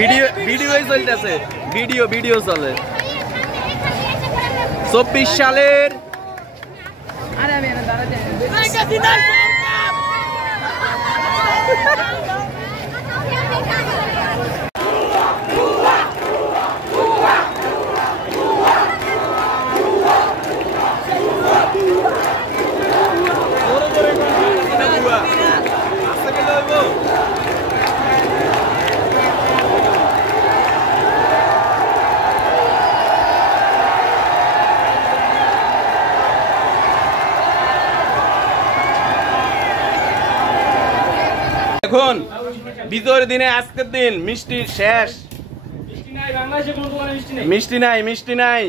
ভিডিওই চলতেছে, ভিডিও চলে। 24 সালের এখন বিজয়ের দিনে, আজকের দিন মিষ্টি শেষ, মিষ্টি নাই।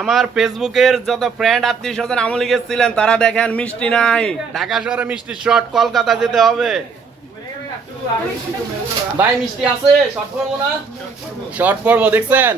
আমার ফেসবুকের যত ফ্রেন্ড আত্মীয় স্বজন আমলি গেছিলেন তারা দেখেন মিষ্টি নাই। ঢাকা শহরে মিষ্টি শর্ট, কলকাতা যেতে হবে। ভাই মিষ্টি আছে? শর্ট পড়বো না? শর্ট পড়বো, দেখছেন?